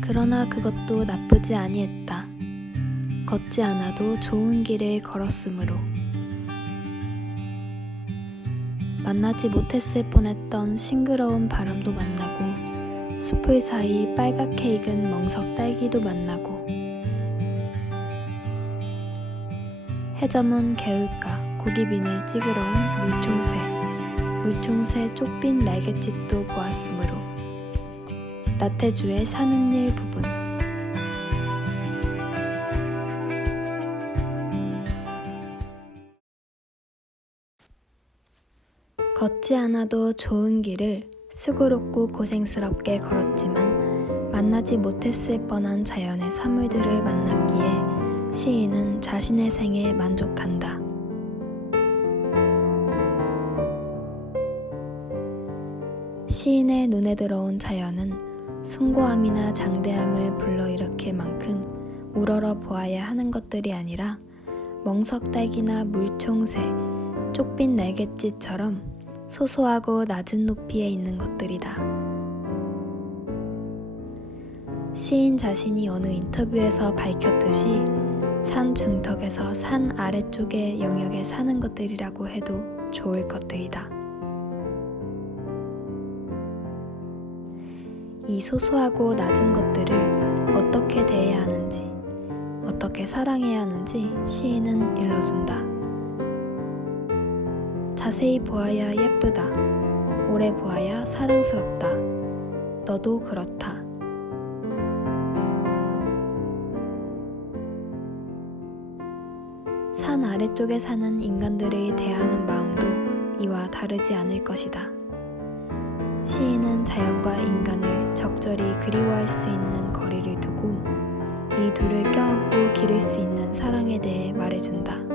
그러나 그것도 나쁘지 아니했다. 걷지 않아도 좋은 길을 걸었으므로. 만나지 못했을 뻔했던 싱그러운 바람도 만나고 숲을 사이 빨갛게 익은 멍석 딸기도 만나고. 해저문 개울가 고기빈을 찌그러 온 물총새. 물총새 쪽빈 날갯짓도 보았으므로 나태주의 사는 일 부분. 걷지 않아도 좋은 길을 수고롭고 고생스럽게 걸었지만 만나지 못했을 뻔한 자연의 사물들을 만났기에 시인은 자신의 생에 만족한다. 시인의 눈에 들어온 자연은 숭고함이나 장대함을 불러일으킬 만큼 우러러 보아야 하는 것들이 아니라 멍석딸기나 물총새, 쪽빛 날갯짓처럼 소소하고 낮은 높이에 있는 것들이다. 시인 자신이 어느 인터뷰에서 밝혔듯이 산 중턱에서 산 아래쪽의 영역에 사는 것들이라고 해도 좋을 것들이다. 이 소소하고 낮은 것들을 어떻게 대해야 하는지, 어떻게 사랑해야 하는지 시인은 일러준다. 자세히 보아야 예쁘다. 오래 보아야 사랑스럽다. 너도 그렇다. 산 아래쪽에 사는 인간들을 대하는 마음도 이와 다르지 않을 것이다. 시인은 자연과 인간을 적절히 그리워할 수 있는 거리를 두고 이 둘을 껴안고 기를 수 있는 사랑에 대해 말해준다.